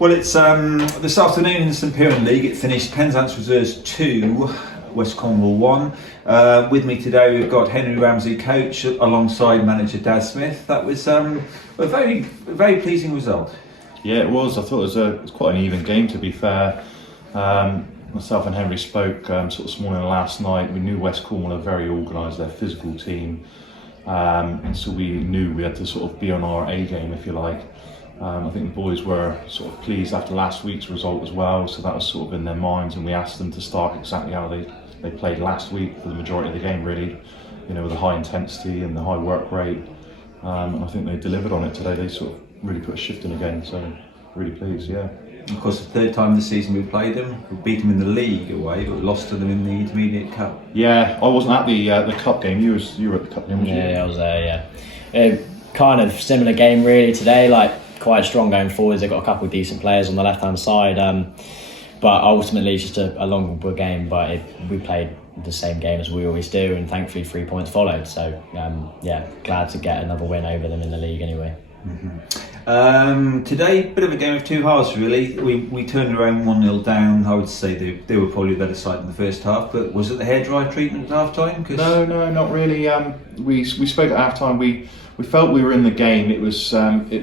Well, it's this afternoon in the St Piran League. It finished Penzance Reserves 2, West Cornwall 1. With me today we've got Henry Ramsay, coach, alongside manager Daz Smith. That was a very, very pleasing result. Yeah, it was. I thought it was quite an even game, to be fair. Myself and Henry spoke sort of this morning and last night. We knew West Cornwall are very organised, they're a physical team, and so we knew we had to sort of be on our A game, if you like. I think the boys were sort of pleased after last week's result as well, so that was sort of in their minds, and we asked them to start exactly how they played last week for the majority of the game, really, you know, with the high intensity and the high work rate, and I think they delivered on it today. They sort of really put a shift in again, so really pleased, yeah. Of course, the third time this season we played them. We beat them in the league away, but we lost to them in the Intermediate Cup. Yeah, I wasn't at the cup game. You were at the cup game, weren't you? Yeah, I was there. Yeah, kind of similar game really today. Like quite strong going forwards. They've got a couple of decent players on the left hand side, but ultimately it's just a long game. But we played the same game as we always do, and thankfully 3 points followed. So yeah, glad to get another win over them in the league anyway. Today, bit of a game of two halves really. We turned around 1-0 down. I would say they were probably the better side in the first half, but was it the hairdryer treatment at half time? No, not really. We spoke at half time. We felt we were in the game. It was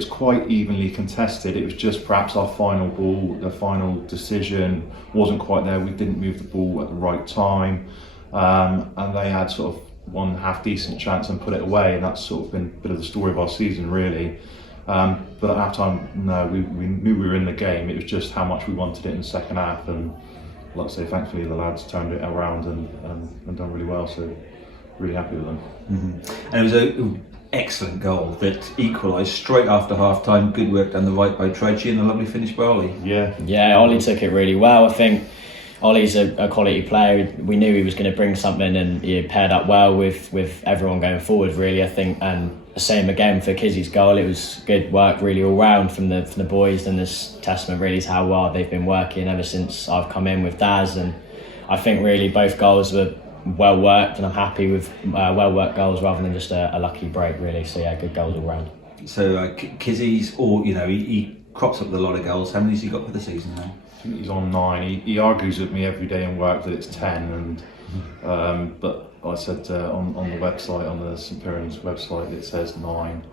quite evenly contested. It was just perhaps our final ball, the final decision wasn't quite there. We didn't move the ball at the right time, and they had sort of one half decent chance and put it away, and that's sort of been a bit of the story of our season really. But at half time, no, we knew we were in the game. It was just how much we wanted it in the second half, and like I say, thankfully the lads turned it around and done really well, so really happy with them. And it was an excellent goal that equalised straight after half time. Good work down the right by Tredgy and a lovely finish by Ollie. Yeah, Ollie took it really well. I think Ollie's a quality player. We knew he was going to bring something, and he paired up well with everyone going forward really, I think. And the same again for Kizzy's goal. It was good work really all round from the boys, and this testament really to how well they've been working ever since I've come in with Daz. And I think really both goals were well worked, and I'm happy with well worked goals rather than just a lucky break really. So yeah, good goals all round. So Kizzy's, he crops up with a lot of goals. How many has he got for the season now? I think he's on 9. He argues with me every day in work that it's 10, and but I said on the website, on the St Piran's website, it says 9,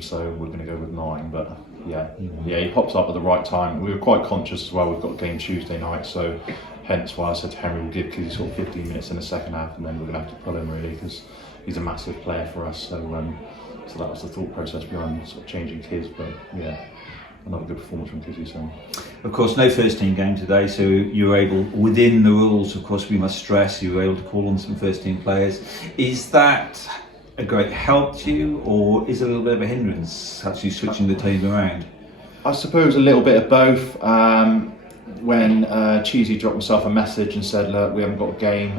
so we're going to go with 9. But yeah, he pops up at the right time. We were quite conscious as well. We've got a game Tuesday night, so hence why I said to Henry, we'll give Kizzy sort of 15 minutes in the second half, and then we're going to have to pull him really, because he's a massive player for us. So that was the thought process behind sort of changing Kiz. But yeah, another good performance from Kizzy. So, of course, no first team game today, so you were able, within the rules, of course, we must stress, you were able to call on some first team players. Is that a great help to you, or is it a little bit of a hindrance, actually switching the team around? I suppose a little bit of both. When Cheesy dropped himself a message and said, look, we haven't got a game,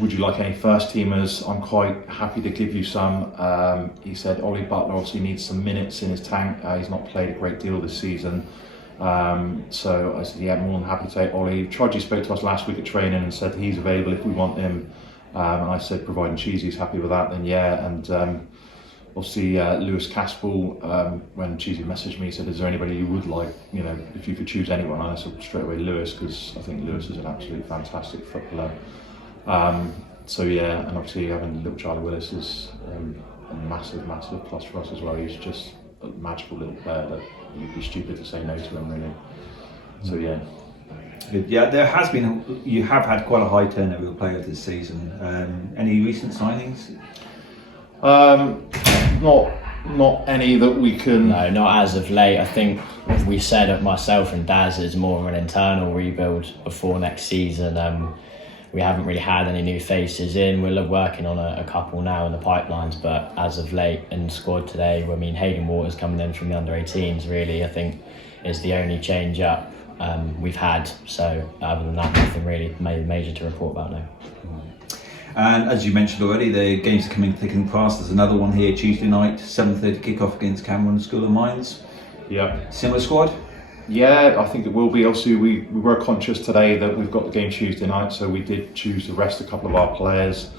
would you like any first teamers? I'm quite happy to give you some. He said Ollie Butler obviously needs some minutes in his tank. He's not played a great deal this season. So I said, yeah, more than happy to take Ollie. Tredgy spoke to us last week at training and said he's available if we want him. And I said, providing Cheesy's happy with that, then yeah. And obviously Lewis Caspel, when Cheesy messaged me, he said, is there anybody you would like, if you could choose anyone? And I said straight away Lewis, because I think Lewis is an absolutely fantastic footballer. So yeah, and obviously having little Charlie Willis is a massive plus for us as well. He's just a magical little player that you'd be stupid to say no to him really. So yeah. Good. Yeah, you have had quite a high turnover of players this season. Any recent signings? Not any that we can. No, not as of late. I think we said it, myself and Daz, is more of an internal rebuild before next season. We haven't really had any new faces in. We're working on a couple now in the pipelines, but as of late in the squad today, Hayden Waters coming in from the under-18s really, I think, is the only change up we've had. So other than that, nothing really major to report about now. And as you mentioned already, the games are coming thick and fast. There's another one here Tuesday night, 7:30 kick-off against Cameron School of Mines. Yeah. Similar squad? Yeah, I think it will be. Obviously, we were conscious today that we've got the game Tuesday night, so we did choose to rest a couple of our players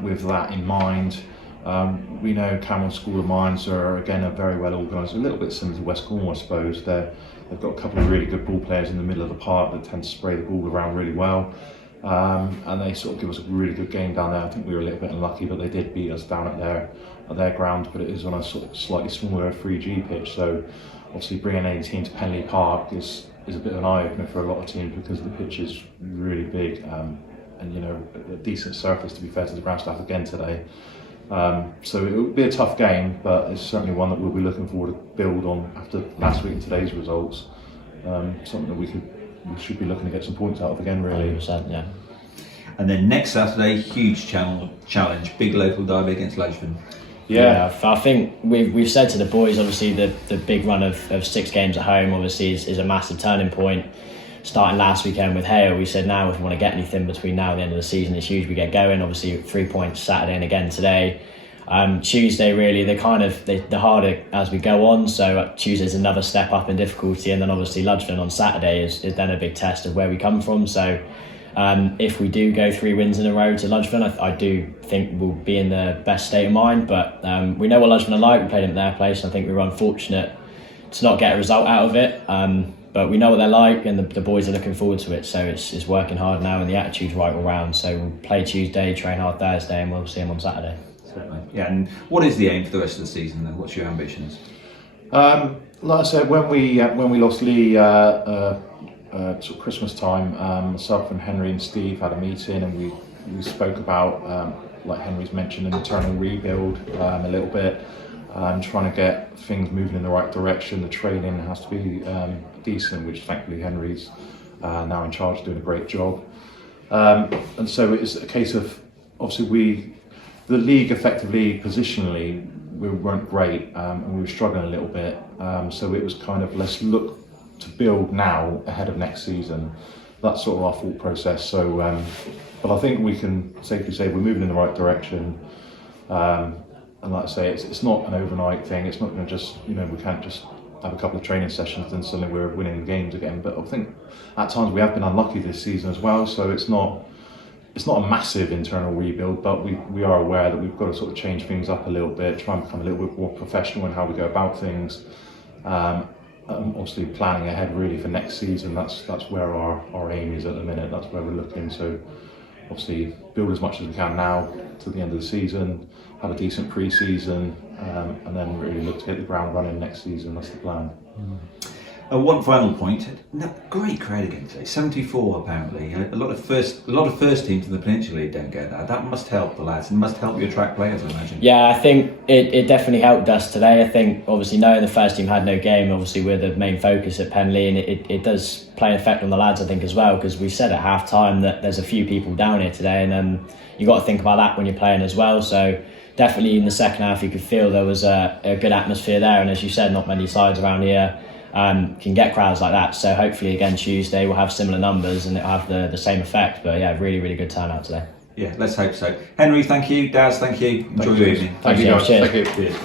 with that in mind. We know Cameron School of Mines are again a very well organised, a little bit similar to West Cornwall, I suppose. They've got a couple of really good ball players in the middle of the park that tend to spray the ball around really well. And they sort of give us a really good game down there. I think we were a little bit unlucky, but they did beat us down at their ground, but it is on a sort of slightly smaller 3G pitch. So obviously bringing any team to Penley Park is a bit of an eye-opener for a lot of teams because the pitch is really big and you know, a decent surface, to be fair to the ground staff again today. So it will be a tough game, but it's certainly one that we'll be looking forward to build on after last week and today's results. Something that we should be looking to get some points out of again, really. 100%, yeah. And then next Saturday, huge challenge, big local derby against Lodgeford. Yeah, I think we've said to the boys, obviously the big run of 6 games at home obviously is a massive turning point. Starting last weekend with Hale, we said now if we want to get anything between now and the end of the season, it's huge we get going. Obviously 3 points Saturday and again today. Tuesday really, the harder as we go on, so Tuesday's another step up in difficulty, and then obviously Lodgeford on Saturday is then a big test of where we come from. So if we do go 3 wins in a row to Lodgeford, I do think we'll be in the best state of mind, but we know what Lodgeford are like. We played them at their place, and I think we were unfortunate to not get a result out of it, but we know what they're like, and the boys are looking forward to it, so it's working hard now and the attitude's right all round. So we'll play Tuesday, train hard Thursday, and we'll see them on Saturday. Certainly. Yeah, and what is the aim for the rest of the season then? What's your ambitions? Like I said, when we lost Lee sort of Christmas time, myself and Henry and Steve had a meeting, and we spoke about, like Henry's mentioned, an internal rebuild a little bit, trying to get things moving in the right direction. The training has to be decent, which thankfully Henry's now in charge, doing a great job. And so it's a case of, obviously the league effectively, positionally, we weren't great, and we were struggling a little bit. So it was kind of, let's look to build now ahead of next season. That's sort of our thought process. So, but I think we can safely say we're moving in the right direction. And like I say, it's not an overnight thing. It's not going to just, you know, we can't just have a couple of training sessions and suddenly we're winning games again. But I think at times we have been unlucky this season as well. So it's not a massive internal rebuild, but we are aware that we've got to sort of change things up a little bit, try and become a little bit more professional in how we go about things. Obviously planning ahead really for next season, that's where our aim is at the minute, that's where we're looking. So obviously build as much as we can now to the end of the season, have a decent pre-season, and then really look to hit the ground running next season. That's the plan. One final point. Great crowd again today. 74 apparently. A lot of first teams in the Peninsula League don't get that. That must help the lads and must help you attract players, I imagine. Yeah, I think it definitely helped us today. I think obviously knowing the first team had no game, obviously we're the main focus at Penley, and it does play an effect on the lads, I think, as well, because we said at half time that there's a few people down here today, and you got to think about that when you're playing as well. So definitely in the second half you could feel there was a good atmosphere there, and as you said, not many sides around here can get crowds like that. So hopefully again Tuesday we'll have similar numbers and it'll have the same effect. But yeah, really good turnout today. Yeah, let's hope so. Henry, thank you. Daz, thank you. Enjoy your evening. Thank you guys. Cheers. Thank you. Cheers.